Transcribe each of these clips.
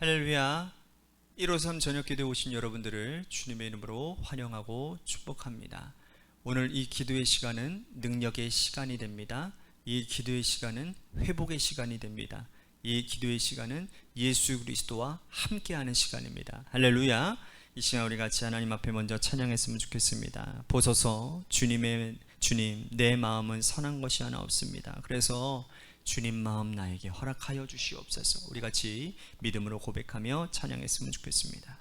할렐루야. 153 저녁기도에 오신 여러분들을 주님의 이름으로 환영하고 축복합니다. 오늘 이 기도의 시간은 능력의 시간이 됩니다. 이 기도의 시간은 회복의 시간이 됩니다. 이 기도의 시간은 예수 그리스도와 함께하는 시간입니다. 할렐루야. 이 시간 우리 같이 하나님 앞에 먼저 찬양했으면 좋겠습니다. 보소서 주님, 내 마음은 선한 것이 하나 없습니다. 그래서 주님 마음 나에게 허락하여 주시옵소서. 우리 같이 믿음으로 고백하며 찬양했으면 좋겠습니다.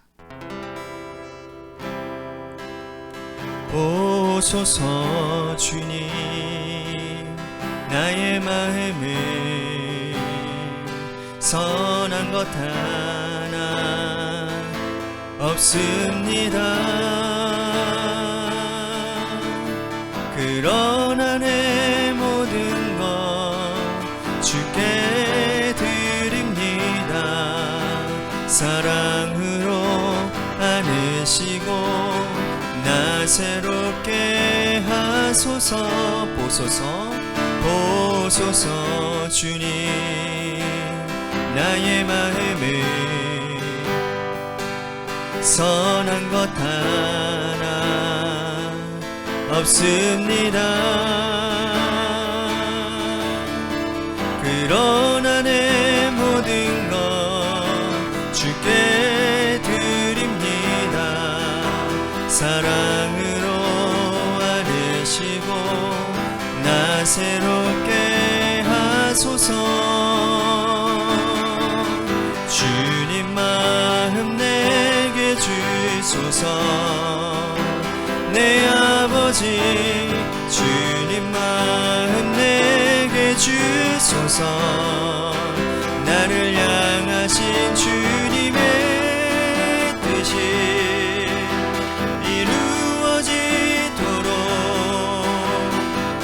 보소서 주님, 나의 마음에 선한 것 하나 없습니다. 그러나 내 모든 것 주께 드립니다. 사랑으로 안으시고 나 새롭게 하소서. 보소서 주님, 나의 마음에 선한 것 하나 없습니다. 그러나 내 모든 것 주께 드립니다. 사랑으로 안으시고 나 새롭게 하소서. 주님 마음 내게 주소서. 내 아버지 주님 마음 내게 주소서. 나를 향하신 주님의 뜻이 이루어지도록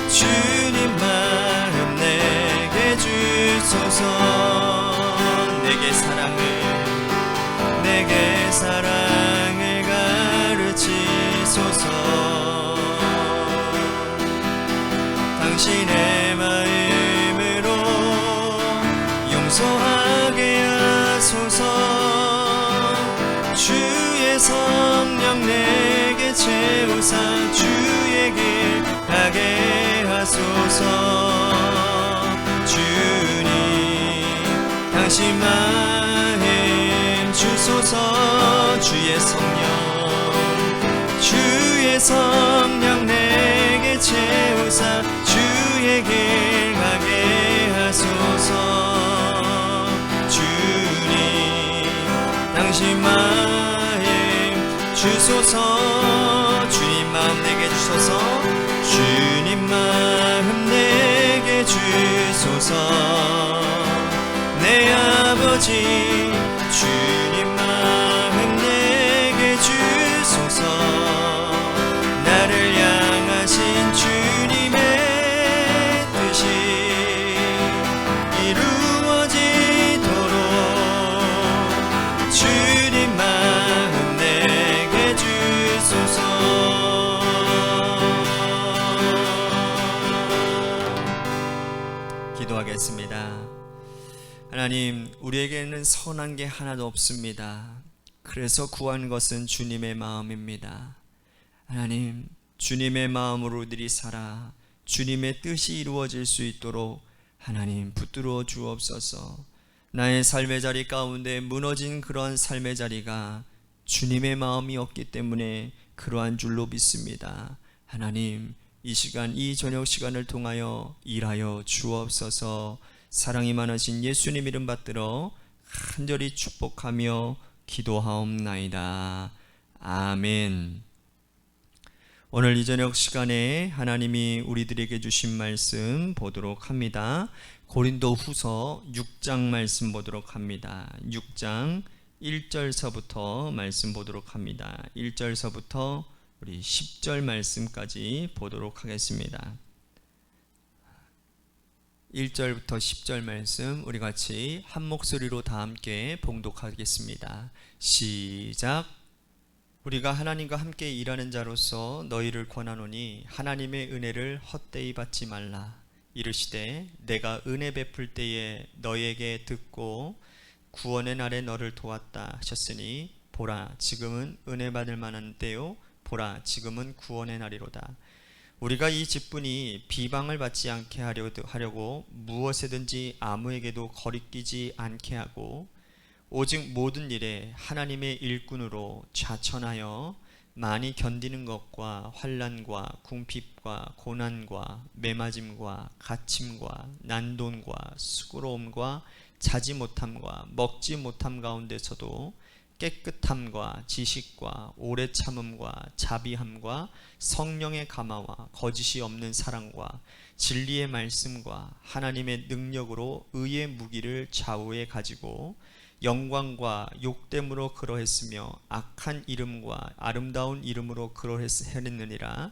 주님 마음 내게 주소서. 내게 사랑을 가르치소서. 당신의 마음으로 용서하게 하소서. 주의 성령 내게 채우사 주의 길 가게 하소서. 주님, 당신 마음 주소서. 주의 성령 내게 채우사 주의 길 가게 하소서. 주님, 당신 마음 주소서. 주님 마음 내게 주소서. 주님 마음 내게 주소서. 내 아버지 주님 마음 내게 주소서. 나를 향하신 주님의 뜻이 이루어지도록 주님 마음 내게 주소서. 기도하겠습니다. 하나님, 우리에게는 선한 게 하나도 없습니다. 그래서 구한 것은 주님의 마음입니다. 하나님, 주님의 마음으로 우리들이 살아 주님의 뜻이 이루어질 수 있도록 하나님 붙들어 주옵소서. 나의 삶의 자리 가운데 무너진 그러한 삶의 자리가 주님의 마음이었기 때문에 그러한 줄로 믿습니다. 하나님, 이 시간, 이 저녁 시간을 통하여 일하여 주옵소서. 사랑이 많으신 예수님 이름 받들어 간절히 축복하며 기도하옵나이다. 아멘. 오늘 이 저녁 시간에 하나님이 우리들에게 주신 말씀 보도록 합니다. 고린도 후서 6장 말씀 보도록 합니다. 6장 1절서부터 말씀 보도록 합니다. 1절서부터 우리 10절 말씀까지 보도록 하겠습니다. 1절부터 10절 말씀 우리 같이 한 목소리로 다 함께 봉독하겠습니다. 시작. 우리가 하나님과 함께 일하는 자로서 너희를 권하노니 하나님의 은혜를 헛되이 받지 말라. 이르시되 내가 은혜 베풀 때에 너희에게 듣고 구원의 날에 너를 도왔다 하셨으니 보라 지금은 은혜 받을 만한 때요 보라 지금은 구원의 날이로다. 우리가 이 직분이 비방을 받지 않게 하려고 무엇에든지 아무에게도 거리끼지 않게 하고 오직 모든 일에 하나님의 일꾼으로 좌천하여 많이 견디는 것과 환난과 궁핍과 고난과 매맞음과 갇힘과 난동과 수고로움과 자지 못함과 먹지 못함 가운데서도 깨끗함과 지식과 오래 참음과 자비함과 성령의 감화와 거짓이 없는 사랑과 진리의 말씀과 하나님의 능력으로 의의 무기를 좌우에 가지고 영광과 욕됨으로 그러했으며 악한 이름과 아름다운 이름으로 그러했느니라.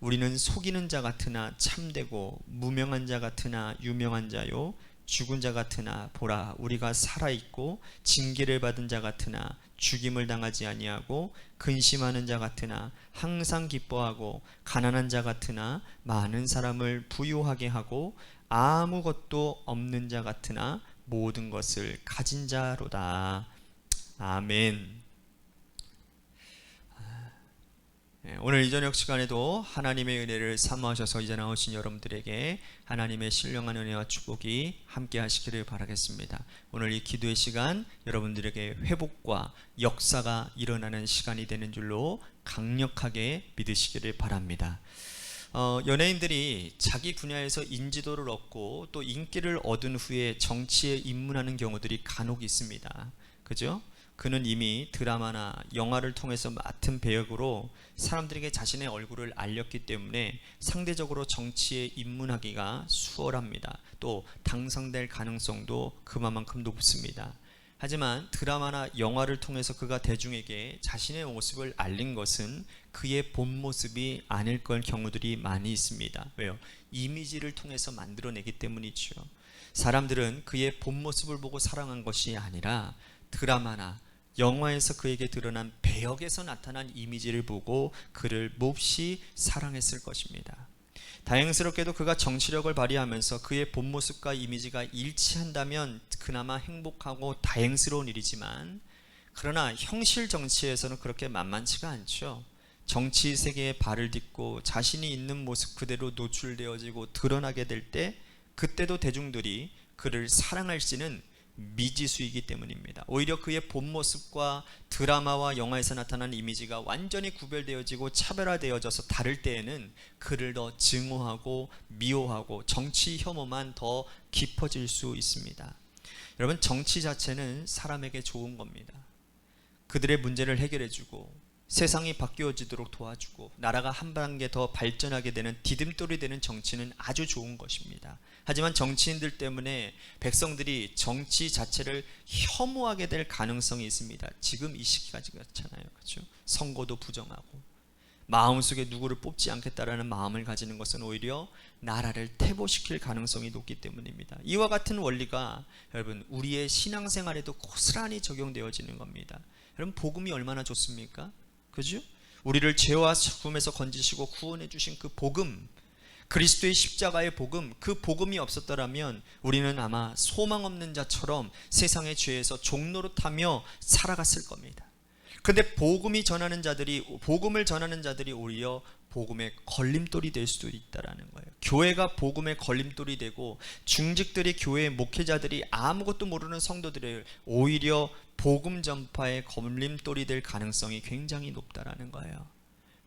우리는 속이는 자 같으나 참되고 무명한 자 같으나 유명한 자요 죽은 자 같으나 보라 우리가 살아있고 징계를 받은 자 같으나 죽임을 당하지 아니하고 근심하는 자 같으나 항상 기뻐하고 가난한 자 같으나 많은 사람을 부유하게 하고 아무것도 없는 자 같으나 모든 것을 가진 자로다. 아멘. 오늘 이 저녁 시간에도 하나님의 은혜를 사모하셔서 이제 나오신 여러분들에게 하나님의 신령한 은혜와 축복이 함께 하시기를 바라겠습니다. 오늘 이 기도의 시간 여러분들에게 회복과 역사가 일어나는 시간이 되는 줄로 강력하게 믿으시기를 바랍니다. 연예인들이 자기 분야에서 인지도를 얻고 또 인기를 얻은 후에 정치에 입문하는 경우들이 간혹 있습니다. 그죠? 그는 이미 드라마나 영화를 통해서 맡은 배역으로 사람들에게 자신의 얼굴을 알렸기 때문에 상대적으로 정치에 입문하기가 수월합니다. 또 당선될 가능성도 그만큼 높습니다. 하지만 드라마나 영화를 통해서 그가 대중에게 자신의 모습을 알린 것은 그의 본 모습이 아닐 걸 경우들이 많이 있습니다. 왜요? 이미지를 통해서 만들어내기 때문이죠. 사람들은 그의 본 모습을 보고 사랑한 것이 아니라 드라마나 영화에서 그에게 드러난 배역에서 나타난 이미지를 보고 그를 몹시 사랑했을 것입니다. 다행스럽게도 그가 정치력을 발휘하면서 그의 본 모습과 이미지가 일치한다면 그나마 행복하고 다행스러운 일이지만, 그러나 형실 정치에서는 그렇게 만만치가 않죠. 정치 세계에 발을 딛고 자신이 있는 모습 그대로 노출되어지고 드러나게 될 때, 그때도 대중들이 그를 사랑할지는 미지수이기 때문입니다. 오히려 그의 본 모습과 드라마와 영화에서 나타나는 이미지가 완전히 구별되어지고 차별화되어져서 다를 때에는 그를 더 증오하고 미워하고 정치 혐오만 더 깊어질 수 있습니다. 여러분, 정치 자체는 사람에게 좋은 겁니다. 그들의 문제를 해결해주고 세상이 바뀌어지도록 도와주고 나라가 한 단계 더 발전하게 되는 디딤돌이 되는 정치는 아주 좋은 것입니다. 하지만 정치인들 때문에 백성들이 정치 자체를 혐오하게 될 가능성이 있습니다. 지금 이 시기가 그렇잖아요. 그렇죠? 선거도 부정하고 마음속에 누구를 뽑지 않겠다라는 마음을 가지는 것은 오히려 나라를 퇴보시킬 가능성이 높기 때문입니다. 이와 같은 원리가 여러분 우리의 신앙생활에도 고스란히 적용되어지는 겁니다. 여러분, 복음이 얼마나 좋습니까? 그죠? 우리를 죄와 죽음에서 건지시고 구원해 주신 그 복음, 그리스도의 십자가의 복음, 그 복음이 없었더라면 우리는 아마 소망 없는 자처럼 세상의 죄에서 종노릇하며 살아갔을 겁니다. 그런데 복음을 전하는 자들이 오히려 복음의 걸림돌이 될 수도 있다라는 거예요. 교회가 복음의 걸림돌이 되고 중직들이 교회의 목회자들이 아무것도 모르는 성도들을 오히려 복음 전파의 걸림돌이 될 가능성이 굉장히 높다라는 거예요.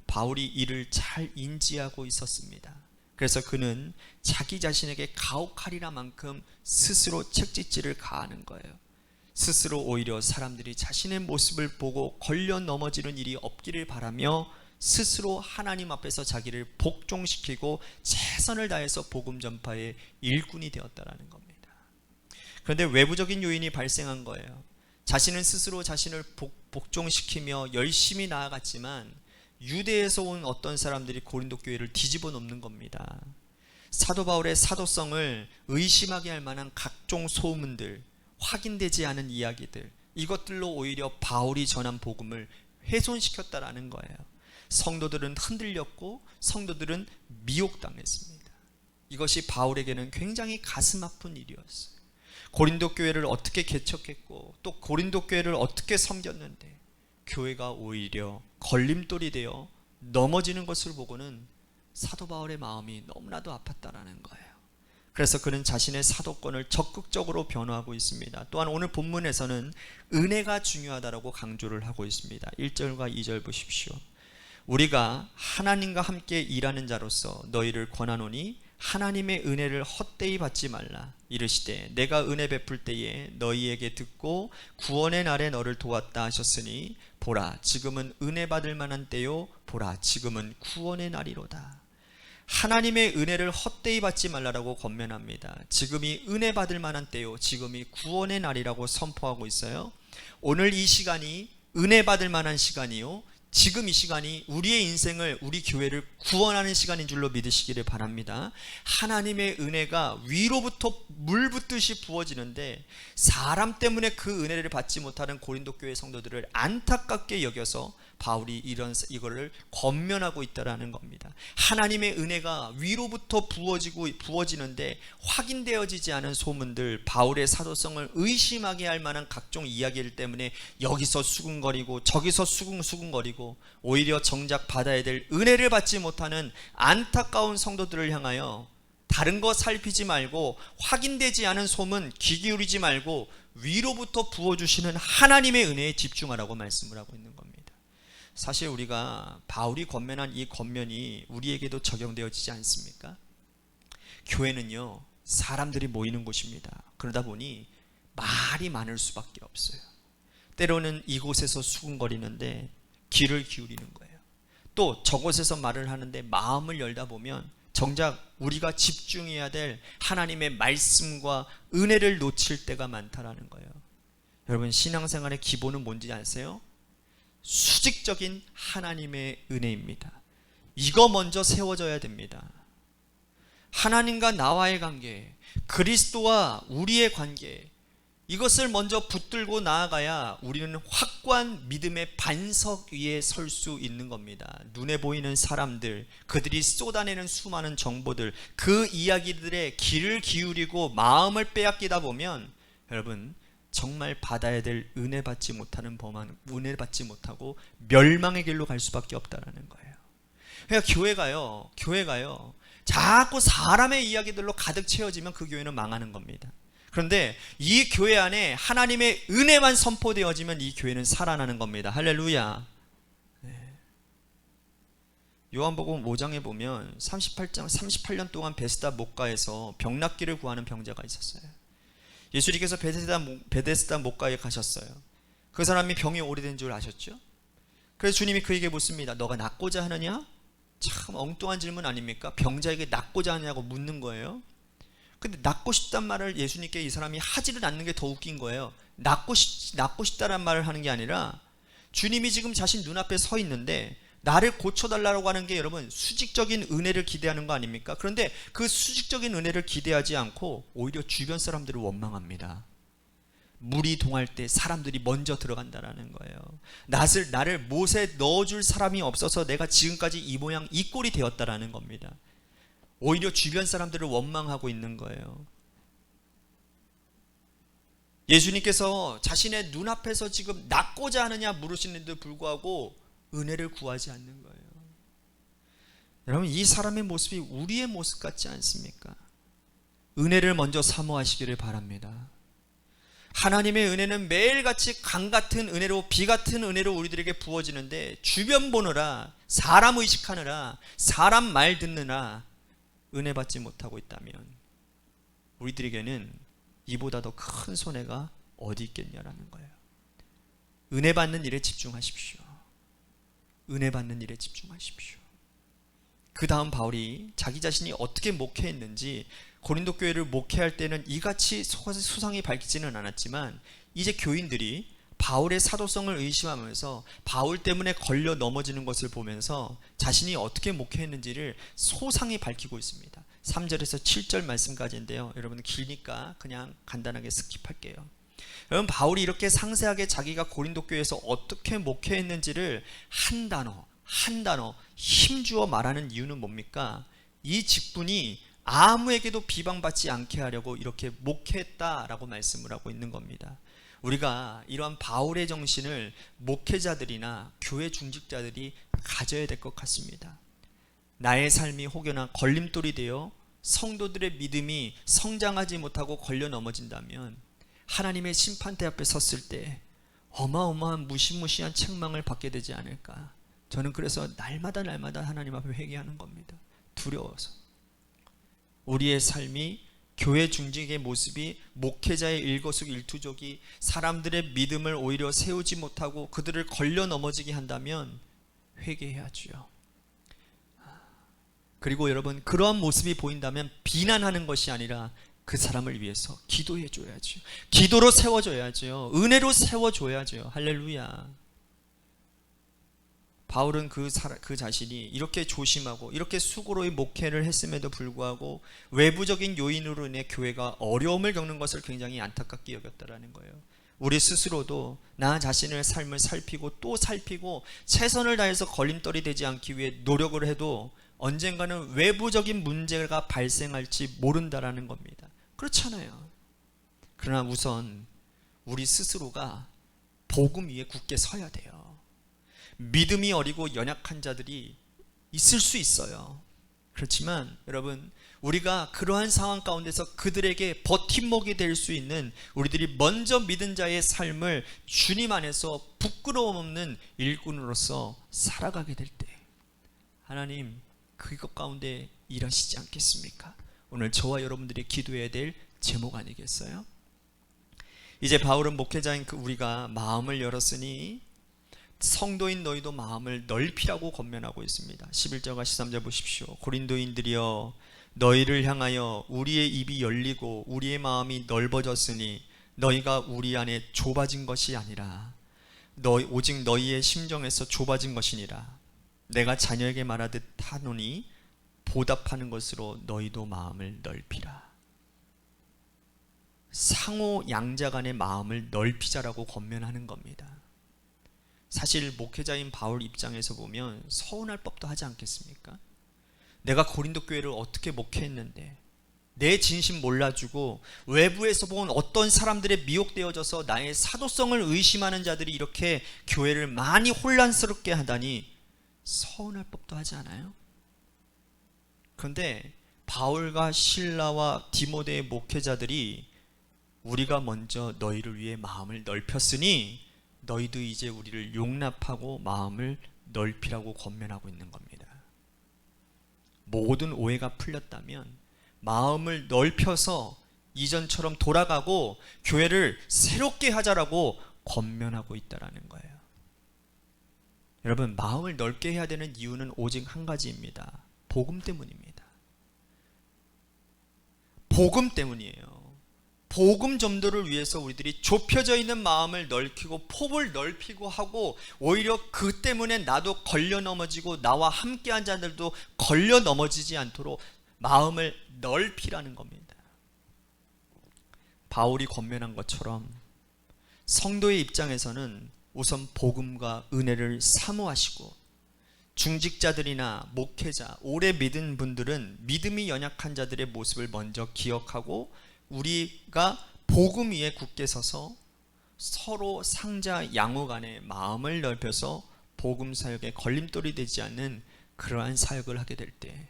바울이 이를 잘 인지하고 있었습니다. 그래서 그는 자기 자신에게 가혹하리라 만큼 스스로 책짓질을 가하는 거예요. 스스로 오히려 사람들이 자신의 모습을 보고 걸려 넘어지는 일이 없기를 바라며 스스로 하나님 앞에서 자기를 복종시키고 최선을 다해서 복음 전파의 일꾼이 되었다라는 겁니다. 그런데 외부적인 요인이 발생한 거예요. 자신은 스스로 자신을 복종시키며 열심히 나아갔지만 유대에서 온 어떤 사람들이 고린도 교회를 뒤집어 놓는 겁니다. 사도 바울의 사도성을 의심하게 할 만한 각종 소문들, 확인되지 않은 이야기들, 이것들로 오히려 바울이 전한 복음을 훼손시켰다라는 거예요. 성도들은 흔들렸고 성도들은 미혹당했습니다. 이것이 바울에게는 굉장히 가슴 아픈 일이었어요. 고린도 교회를 어떻게 개척했고 또 고린도 교회를 어떻게 섬겼는데 교회가 오히려 걸림돌이 되어 넘어지는 것을 보고는 사도 바울의 마음이 너무나도 아팠다라는 거예요. 그래서 그는 자신의 사도권을 적극적으로 변호하고 있습니다. 또한 오늘 본문에서는 은혜가 중요하다라고 강조를 하고 있습니다. 1절과 2절 보십시오. 우리가 하나님과 함께 일하는 자로서 너희를 권하노니 하나님의 은혜를 헛되이 받지 말라. 이르시되 내가 은혜 베풀 때에 너희에게 듣고 구원의 날에 너를 도왔다 하셨으니 보라 지금은 은혜 받을 만한 때요 보라 지금은 구원의 날이로다. 하나님의 은혜를 헛되이 받지 말라라고 권면합니다. 지금이 은혜 받을 만한 때요 지금이 구원의 날이라고 선포하고 있어요. 오늘 이 시간이 은혜 받을 만한 시간이요 지금 이 시간이 우리의 인생을 우리 교회를 구원하는 시간인 줄로 믿으시기를 바랍니다. 하나님의 은혜가 위로부터 물 붓듯이 부어지는데 사람 때문에 그 은혜를 받지 못하는 고린도 교회 성도들을 안타깝게 여겨서 바울이 이거를 권면하고 있다라는 겁니다. 하나님의 은혜가 위로부터 부어지는데 확인되어지지 않은 소문들, 바울의 사도성을 의심하게 할 만한 각종 이야기들 때문에 여기서 수군거리고 저기서 수군거리고 오히려 정작 받아야 될 은혜를 받지 못하는 안타까운 성도들을 향하여 다른 거 살피지 말고 확인되지 않은 소문 귀 기울이지 말고 위로부터 부어주시는 하나님의 은혜에 집중하라고 말씀을 하고 있는 겁니다. 사실 우리가 바울이 권면한 이 권면이 우리에게도 적용되어지지 않습니까? 교회는요 사람들이 모이는 곳입니다. 그러다 보니 말이 많을 수밖에 없어요. 때로는 이곳에서 수군거리는데 귀를 기울이는 거예요. 또 저곳에서 말을 하는데 마음을 열다 보면 정작 우리가 집중해야 될 하나님의 말씀과 은혜를 놓칠 때가 많다라는 거예요. 여러분 신앙생활의 기본은 뭔지 아세요? 수직적인 하나님의 은혜입니다. 이거 먼저 세워져야 됩니다. 하나님과 나와의 관계, 그리스도와 우리의 관계, 이것을 먼저 붙들고 나아가야 우리는 확고한 믿음의 반석 위에 설 수 있는 겁니다. 눈에 보이는 사람들, 그들이 쏟아내는 수많은 정보들, 그 이야기들에 귀를 기울이고 마음을 빼앗기다 보면 여러분 정말 받아야 될 은혜 받지 못하는 은혜 받지 못하고 멸망의 길로 갈 수밖에 없다라는 거예요. 그러니까 교회가요 자꾸 사람의 이야기들로 가득 채워지면 그 교회는 망하는 겁니다. 그런데 이 교회 안에 하나님의 은혜만 선포되어지면 이 교회는 살아나는 겁니다. 할렐루야. 요한복음 5장에 보면 38년 동안 베스다 목가에서 병낫기를 구하는 병자가 있었어요. 예수님께서 베데스다 목가에 가셨어요. 그 사람이 병이 오래된 줄 아셨죠? 그래서 주님이 그에게 묻습니다. 너가 낫고자 하느냐? 참 엉뚱한 질문 아닙니까? 병자에게 낫고자 하느냐고 묻는 거예요. 근데 낫고 싶단 말을 예수님께 이 사람이 하지를 않는 게 더 웃긴 거예요. 낫고 싶다란 말을 하는 게 아니라 주님이 지금 자신 눈앞에 서 있는데 나를 고쳐달라고 하는 게 여러분 수직적인 은혜를 기대하는 거 아닙니까? 그런데 그 수직적인 은혜를 기대하지 않고 오히려 주변 사람들을 원망합니다. 물이 동할 때 사람들이 먼저 들어간다라는 거예요. 나를 못에 넣어줄 사람이 없어서 내가 지금까지 이 모양 이 꼴이 되었다라는 겁니다. 오히려 주변 사람들을 원망하고 있는 거예요. 예수님께서 자신의 눈앞에서 지금 낫고자 하느냐 물으시는데도 불구하고 은혜를 구하지 않는 거예요. 여러분 이 사람의 모습이 우리의 모습 같지 않습니까? 은혜를 먼저 사모하시기를 바랍니다. 하나님의 은혜는 매일같이 강같은 은혜로 비같은 은혜로 우리들에게 부어지는데 주변 보느라 사람 의식하느라 사람 말 듣느라 은혜 받지 못하고 있다면 우리들에게는 이보다 더 큰 손해가 어디 있겠냐라는 거예요. 은혜 받는 일에 집중하십시오. 은혜 받는 일에 집중하십시오. 그 다음 바울이 자기 자신이 어떻게 목회했는지 고린도 교회를 목회할 때는 이같이 수상이 밝히지는 않았지만 이제 교인들이 바울의 사도성을 의심하면서 바울 때문에 걸려 넘어지는 것을 보면서 자신이 어떻게 목회했는지를 소상히 밝히고 있습니다. 3절에서 7절 말씀까지인데요. 여러분 길니까 그냥 간단하게 스킵할게요. 여러분 바울이 이렇게 상세하게 자기가 고린도 교회에서 어떻게 목회했는지를 한 단어 힘주어 말하는 이유는 뭡니까? 이 직분이 아무에게도 비방받지 않게 하려고 이렇게 목회했다라고 말씀을 하고 있는 겁니다. 우리가 이러한 바울의 정신을 목회자들이나 교회 중직자들이 가져야 될 것 같습니다. 나의 삶이 혹여나 걸림돌이 되어 성도들의 믿음이 성장하지 못하고 걸려 넘어진다면 하나님의 심판대 앞에 섰을 때 어마어마한 무시무시한 책망을 받게 되지 않을까. 저는 그래서 날마다 하나님 앞에 회개하는 겁니다. 두려워서. 우리의 삶이 교회 중직의 모습이 목회자의 일거수일투족이 사람들의 믿음을 오히려 세우지 못하고 그들을 걸려 넘어지게 한다면 회개해야지요. 그리고 여러분, 그러한 모습이 보인다면 비난하는 것이 아니라 그 사람을 위해서 기도해 줘야죠. 기도로 세워줘야죠. 은혜로 세워줘야죠. 할렐루야. 바울은 그 자신이 이렇게 조심하고 이렇게 수고로이 목회를 했음에도 불구하고 외부적인 요인으로 인해 교회가 어려움을 겪는 것을 굉장히 안타깝게 여겼다라는 거예요. 우리 스스로도 나 자신의 삶을 살피고 또 살피고 최선을 다해서 걸림돌이 되지 않기 위해 노력을 해도 언젠가는 외부적인 문제가 발생할지 모른다라는 겁니다. 그렇잖아요. 그러나 우선 우리 스스로가 복음 위에 굳게 서야 돼요. 믿음이 어리고 연약한 자들이 있을 수 있어요. 그렇지만 여러분, 우리가 그러한 상황 가운데서 그들에게 버팀목이 될 수 있는 우리들이 먼저 믿은 자의 삶을 주님 안에서 부끄러움 없는 일꾼으로서 살아가게 될 때 하나님 그것 가운데 일하시지 않겠습니까? 오늘 저와 여러분들이 기도해야 될 제목 아니겠어요? 이제 바울은 목회자인 우리가 마음을 열었으니 성도인 너희도 마음을 넓히라고 권면하고 있습니다. 11절과 13절 보십시오. 고린도인들이여 너희를 향하여 우리의 입이 열리고 우리의 마음이 넓어졌으니 너희가 우리 안에 좁아진 것이 아니라 오직 너희의 심정에서 좁아진 것이니라. 내가 자녀에게 말하듯 하노니 보답하는 것으로 너희도 마음을 넓히라. 상호 양자 간의 마음을 넓히자라고 권면하는 겁니다. 사실 목회자인 바울 입장에서 보면 서운할 법도 하지 않겠습니까? 내가 고린도 교회를 어떻게 목회했는데 내 진심 몰라주고 외부에서 본 어떤 사람들에 미혹되어져서 나의 사도성을 의심하는 자들이 이렇게 교회를 많이 혼란스럽게 하다니 서운할 법도 하지 않아요? 그런데 바울과 실라와 디모데의 목회자들이 우리가 먼저 너희를 위해 마음을 넓혔으니 너희도 이제 우리를 용납하고 마음을 넓히라고 권면하고 있는 겁니다. 모든 오해가 풀렸다면 마음을 넓혀서 이전처럼 돌아가고 교회를 새롭게 하자라고 권면하고 있다는 거예요. 여러분, 마음을 넓게 해야 되는 이유는 오직 한 가지입니다. 복음 때문입니다. 복음 때문이에요. 복음 전도를 위해서 우리들이 좁혀져 있는 마음을 넓히고 폭을 넓히고 하고 오히려 그 때문에 나도 걸려 넘어지고 나와 함께한 자들도 걸려 넘어지지 않도록 마음을 넓히라는 겁니다. 바울이 권면한 것처럼 성도의 입장에서는 우선 복음과 은혜를 사모하시고 중직자들이나 목회자, 오래 믿은 분들은 믿음이 연약한 자들의 모습을 먼저 기억하고 우리가 복음 위에 굳게 서서 서로 상자 양호 간에 마음을 넓혀서 복음 사역에 걸림돌이 되지 않는 그러한 사역을 하게 될 때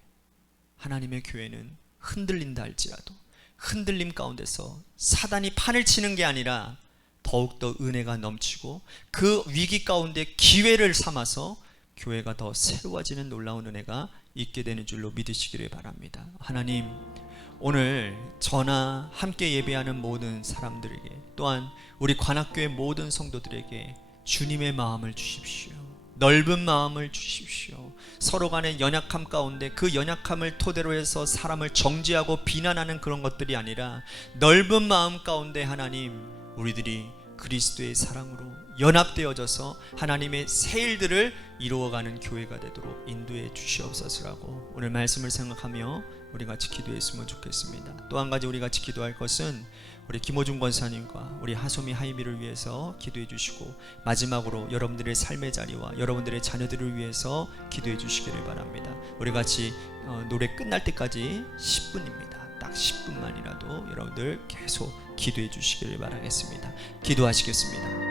하나님의 교회는 흔들린다 할지라도 흔들림 가운데서 사단이 판을 치는 게 아니라 더욱더 은혜가 넘치고 그 위기 가운데 기회를 삼아서 교회가 더 새로워지는 놀라운 은혜가 있게 되는 줄로 믿으시기를 바랍니다. 하나님, 오늘 저나 함께 예배하는 모든 사람들에게 또한 우리 관악교회 모든 성도들에게 주님의 마음을 주십시오. 넓은 마음을 주십시오. 서로 간의 연약함 가운데 그 연약함을 토대로 해서 사람을 정죄하고 비난하는 그런 것들이 아니라 넓은 마음 가운데 하나님, 우리들이 그리스도의 사랑으로 연합되어져서 하나님의 새 일들을 이루어가는 교회가 되도록 인도해 주시옵소서라고 오늘 말씀을 생각하며 우리 같이 기도했으면 좋겠습니다. 또 한 가지 우리 같이 기도할 것은 우리 김호중 권사님과 우리 하소미 하이미를 위해서 기도해 주시고, 마지막으로 여러분들의 삶의 자리와 여러분들의 자녀들을 위해서 기도해 주시기를 바랍니다. 우리 같이 노래 끝날 때까지 10분입니다. 딱 10분만이라도 여러분들 계속 기도해 주시기를 바라겠습니다. 기도하시겠습니다.